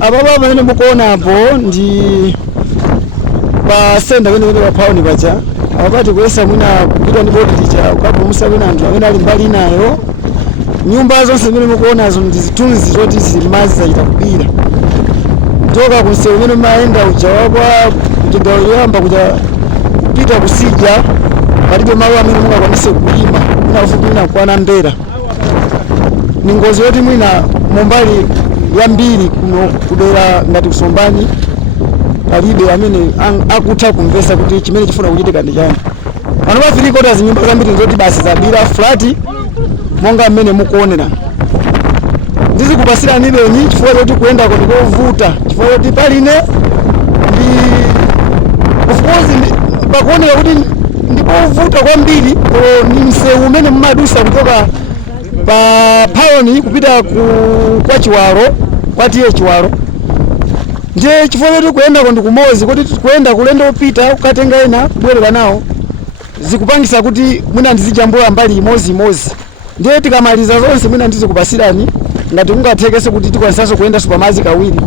ababa bamene mukuona hapo ndi pasenda kene paphawuni paja apati kuyesa mwina kupita ndi bodi ticha ukapumusa wina anthu amene ali mbali nayo. Nyumba zonse zimene mukuonazo ndi zithunzi zoti zimazi zachita kubira toka kunsewu umene mayenda uja wakwa mtenda yoyamba kuja kupita kusija palibe malo amene mungakwanise kulima unafupi mwina kwana mbera. Ni ngozi yoti mwina mumbali yambiri kuno kudera ngati kusombani palibe amene akutha kumvesa kuti chimene chifuna kuchitika ndi chani. Pano pa 3 quarters nyumba zambiri nzoti basi zabira flat monga mmene mukuonera. Ndizikupasirani beni chifukwa choti kuyenda kuti kovuta chifukwa choti paline ndi of course pakuonera kuti ndikovuta kwambiri ni msewu umene mmadusa kutoka pa phawuni kupita kwa chiwalo kwatiye chiwalo. Nje chifukwa choti kuyenda ndi kumozi kuti kuyenda kulendo upita ukatenga ena kubwerera nawo zikupangisa kuti mwina ndizijambula mbali imozi. Ndiye tikamaliza zonse mwina ndizikupasirani ngati kungathekese kuti tikwanisa kuyenda supermazi kawiri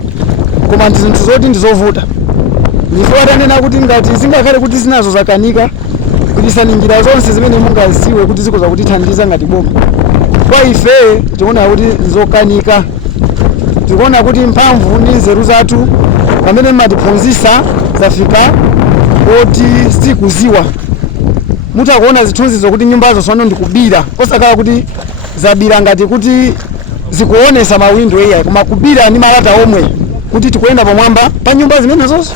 koma ndi zinthu zoti ndizovuta. Ndifuna tanena kuti ngati zingakhale kuti zinazo zakanika kutisani njira zonse zimene mungaziwe kuti zikoza kutithandiza ngati boma. Kwa ife tiona kuti nzokanika, tikuona kuti mphamvu ndi nzeru zathu pamene mmatiphunzitsa zafika kuti sikuziwa. Mutakuona zithunzi zokuti nyumbazo sono ndikubira posakhala kuti zabira ngati kuti zikuonesa mawindo eya koma kubira ni malata omwe kuti tikuyenda pamwamba pa nyumba zimene zonse.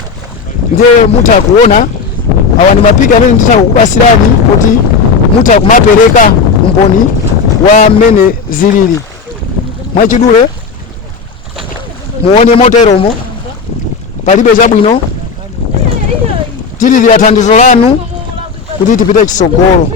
Ndiye mutakuona awa ni mapiki amene nditakukupasirani kuti mutakumapereka umboni wa mmene zilili mwachidule muone moteromo palibe chabwino tilili thandizo lanu kuti tipite chisogolo.